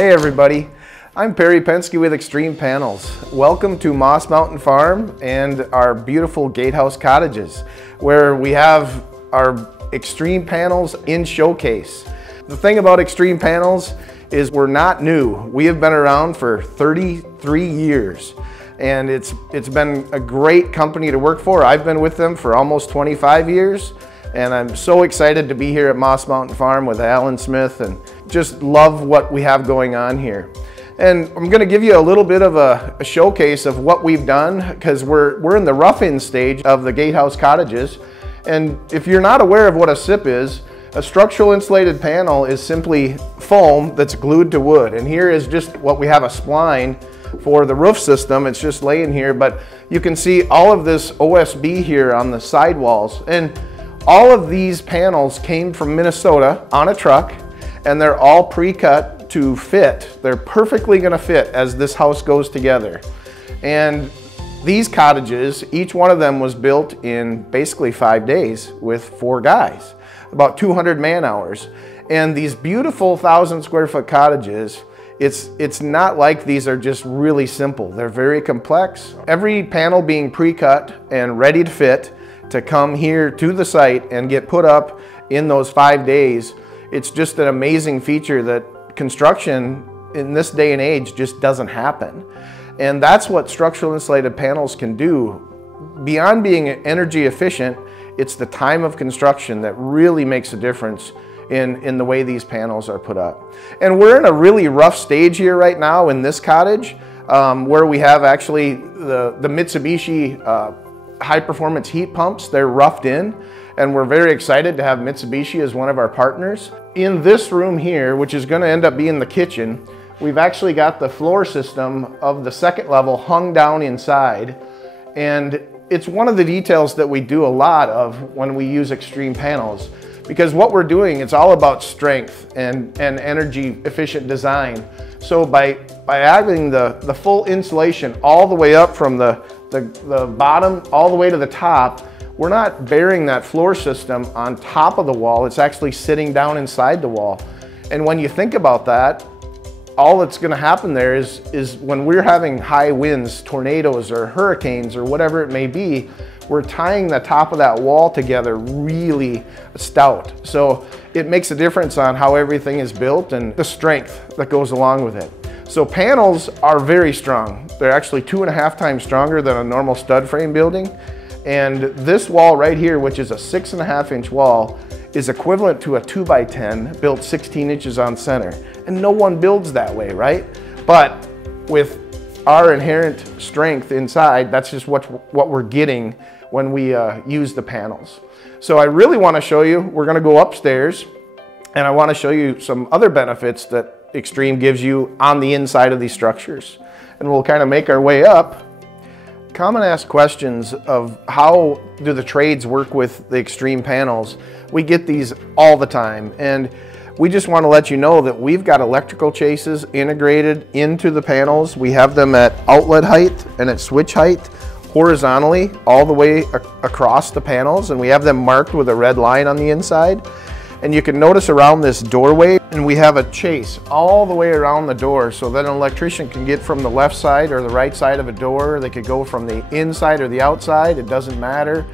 Hey everybody, I'm Penske with Extreme Panels. Welcome to Moss Mountain Farm and our beautiful Gatehouse Cottages, where we have our Extreme Panels in showcase. The thing about Extreme Panels is we're not new. We have been around for 33 years. And it's been a great company to work for. I've been with them for almost 25 years. And I'm so excited to be here at Moss Mountain Farm with Alan Smith and just love what we have going on here. And I'm going to give you a little bit of a showcase of what we've done, because we're in the rough-in stage of the Gatehouse Cottages. And if you're not aware of what a SIP is, a structural insulated panel is simply foam that's glued to wood. And here is just what we have, a spline for the roof system. It's just laying here, but you can see all of this OSB here on the sidewalls. And all of these panels came from Minnesota on a truck, and they're all pre-cut to fit. They're perfectly gonna fit as this house goes together. And these cottages, each one of them was built in basically 5 days with 4 guys, about 200 man hours. And these beautiful 1,000 square foot cottages, it's not like these are just really simple. They're very complex. Every panel being pre-cut and ready to fit to come here to the site and get put up in those 5 days. It's just an amazing feature that construction in this day and age just doesn't happen. And that's what structural insulated panels can do. Beyond being energy efficient, it's the time of construction that really makes a difference in the way these panels are put up. And we're in a really rough stage here right now in this cottage, where we have actually the Mitsubishi high performance heat pumps. They're roughed in, and we're very excited to have Mitsubishi as one of our partners. In this room here, which is going to end up being the kitchen, we've actually got the floor system of the second level hung down inside. And it's one of the details that we do a lot of when we use Extreme Panels, because what we're doing, it's all about strength and energy efficient design. So by having the full insulation all the way up from the bottom all the way to the top, we're not bearing that floor system on top of the wall. It's actually sitting down inside the wall. And when you think about that, all that's going to happen there is when we're having high winds, tornadoes or hurricanes or whatever it may be, we're tying the top of that wall together really stout. So it makes a difference on how everything is built and the strength that goes along with it. So panels are very strong. They're actually 2.5 times stronger than a normal stud frame building. And this wall right here, which is a 6.5 inch wall, is equivalent to a 2x10 built 16 inches on center. And no one builds that way, right? But with our inherent strength inside, that's just what we're getting when we use the panels. So I really want to show you, we're going to go upstairs, and I want to show you some other benefits that Extreme gives you on the inside of these structures. And we'll kind of make our way up. Common asked questions of how do the trades work with the Extreme Panels. We get these all the time, and we just want to let you know that we've got electrical chases integrated into the panels. We have them at outlet height and at switch height horizontally all the way across the panels, and we have them marked with a red line on the inside. And you can notice around this doorway, and we have a chase all the way around the door, so that an electrician can get from the left side or the right side of a door. They could go from the inside or the outside, it doesn't matter.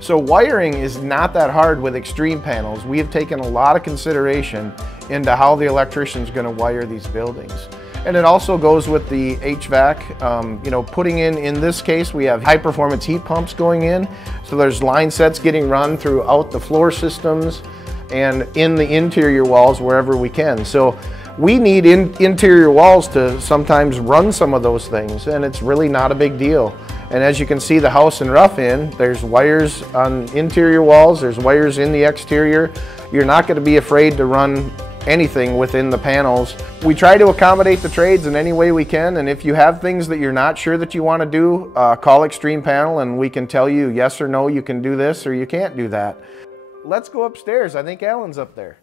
So wiring is not that hard with Extreme Panels. We have taken a lot of consideration into how the electrician's going to wire these buildings. And it also goes with the HVAC. You know, putting in this case, we have high performance heat pumps going in. So there's line sets getting run throughout the floor systems and in the interior walls wherever we can. So we need interior walls to sometimes run some of those things, and it's really not a big deal. And as you can see, the house in rough-in, there's wires on interior walls, there's wires in the exterior. You're not going to be afraid to run anything within the panels. We try to accommodate the trades in any way we can, and if you have things that you're not sure that you want to do, call Extreme Panel and we can tell you yes or no, you can do this or you can't do that. Let's go upstairs. I think Alan's up there.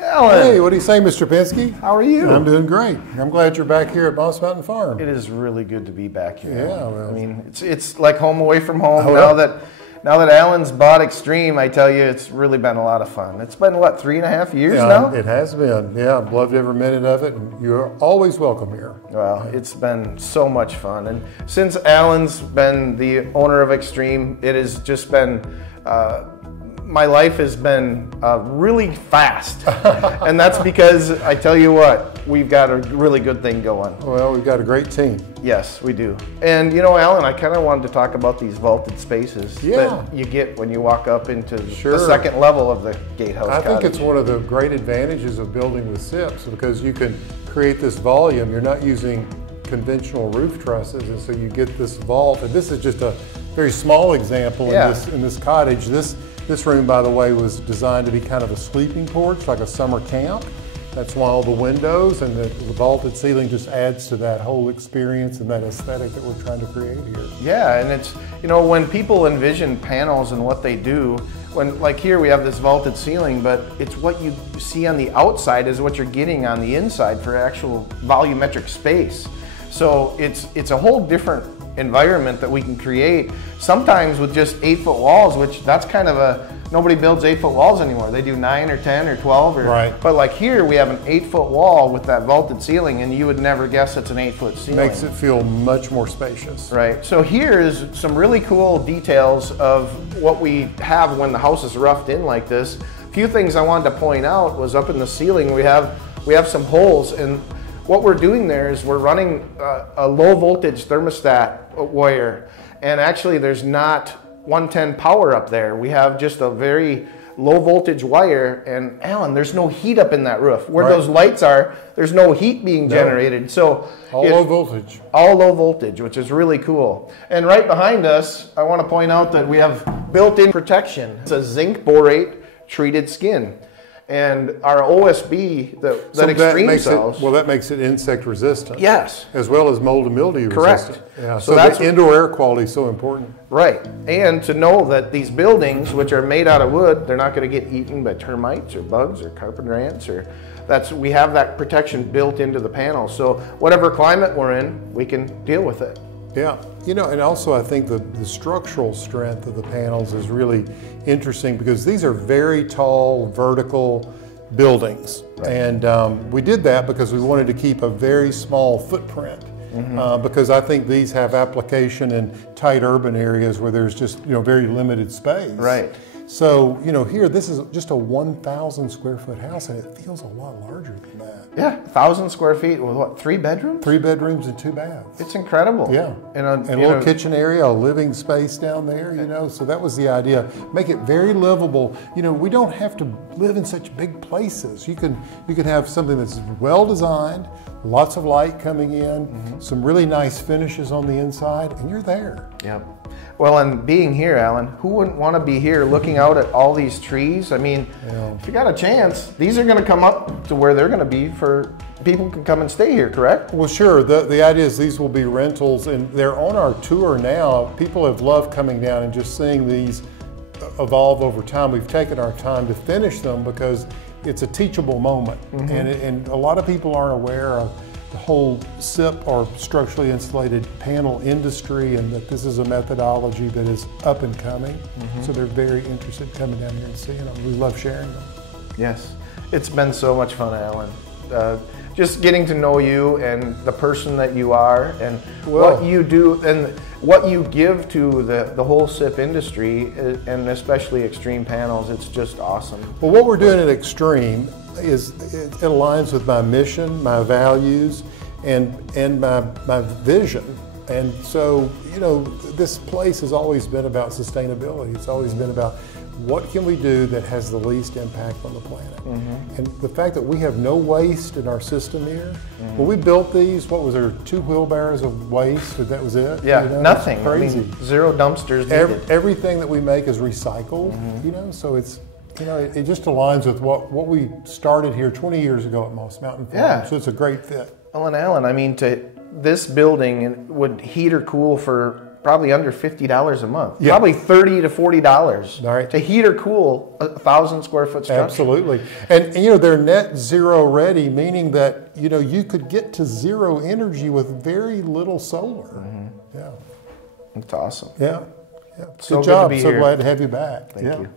Alan! Hey, what do you say, Mr. Penske? How are you? I'm doing great. I'm glad you're back here at Moss Mountain Farm. It is really good to be back here. Yeah, well, I mean, it's like home away from home now that Now that Alan's bought Extreme, I tell you, it's really been a lot of fun. It's been, what, 3.5 years now? It has been. Yeah, I've loved every minute of it, and you're always welcome here. Well, it's been so much fun. And since Alan's been the owner of Extreme, it has just been, my life has been really fast. And that's because, I tell you what, we've got a really good thing going. Well, we've got a great team. Yes, we do. And you know, Alan, I kind of wanted to talk about these vaulted spaces that you get when you walk up into the second level of the Gatehouse Cottage. I think it's one of the great advantages of building with SIPs, because you can create this volume. You're not using conventional roof trusses, and so you get this vault. And this is just a very small example in this cottage. This room, by the way, was designed to be kind of a sleeping porch, like a summer camp. That's why all the windows and the vaulted ceiling just adds to that whole experience and that aesthetic that we're trying to create here. Yeah, and it's, you know, when people envision panels and what they do, when, like here we have this vaulted ceiling, but it's what you see on the outside is what you're getting on the inside for actual volumetric space. So it's a whole different environment that we can create, sometimes with just 8-foot walls, which that's kind of a, nobody builds 8-foot walls anymore. They do 9 or 10 or 12. Right. But like here, we have an 8-foot wall with that vaulted ceiling, and you would never guess it's an 8-foot ceiling. Makes it feel much more spacious. Right. So here is some really cool details of what we have when the house is roughed in like this. A few things I wanted to point out was up in the ceiling, we have some holes, and what we're doing there is we're running a low voltage thermostat wire, and actually there's not 110 power up there. We have just a very low voltage wire, and Alan, there's no heat up in that roof. Where those lights are, there's no heat being generated. So all low voltage. All low voltage, which is really cool. And right behind us, I want to point out that we have built-in protection. It's a zinc borate treated skin. And our OSB that Extreme sells. Well, that makes it insect resistant. Yes. As well as mold and mildew resistant. Yeah. So that's the indoor air quality is so important. Right. And to know that these buildings, which are made out of wood, they're not going to get eaten by termites or bugs or carpenter ants, or we have that protection built into the panels. So whatever climate we're in, we can deal with it. Yeah, you know, and also I think the structural strength of the panels is really interesting, because these are very tall, vertical buildings. Right. And we did that because we wanted to keep a very small footprint. Because I think these have application in tight urban areas where there's just, you know, very limited space. Right. So, you know, here, this is just a 1,000 square foot house, and it feels a lot larger than that. Yeah, 1,000 square feet with what, 3 bedrooms? 3 bedrooms and 2 baths. It's incredible. Yeah. And a little kitchen area, a living space down there, you know, so that was the idea. Make it very livable. You know, we don't have to live in such big places. You can have something that's well designed, lots of light coming in, some really nice finishes on the inside, and you're there. Yep. Well, and being here, Alan, who wouldn't want to be here looking out at all these trees? I mean, if you got a chance, these are going to come up to where they're going to be for people can come and stay here, correct? Well, sure. The idea is these will be rentals, and they're on our tour now. People have loved coming down and just seeing these evolve over time. We've taken our time to finish them because it's a teachable moment, and a lot of people aren't aware of the whole SIP, or structurally insulated panel industry, and that this is a methodology that is up and coming. So they're very interested in coming down here and seeing them. We love sharing them. Yes, it's been so much fun, Alan. Just getting to know you and the person that you are, and what you do and what you give to the whole SIP industry, and especially Extreme Panels. It's just awesome. Well, what we're doing at Extreme is it aligns with my mission, my values, and my vision. And so, you know, this place has always been about sustainability. It's always been about what can we do that has the least impact on the planet. And the fact that we have no waste in our system here. When we built these, what was there, 2 wheelbarrows of waste, or that was it? Yeah, you know, nothing. Crazy. I mean, 0 dumpsters needed. Everything that we make is recycled, you know, so it's, you know, it just aligns with what we started here 20 years ago at Moss Mountain Farm. Yeah. So it's a great fit. Well, and Alan, I mean, this building would heat or cool for probably under $50 a month. Yeah. Probably $30 to $40 right. to heat or cool a 1,000 square foot structure. Absolutely. And you know, they're net zero ready, meaning that, you know, you could get to zero energy with very little solar. Yeah. That's awesome. Yeah. Yeah. So Good good to job. be So here. glad to have you back. Thank you.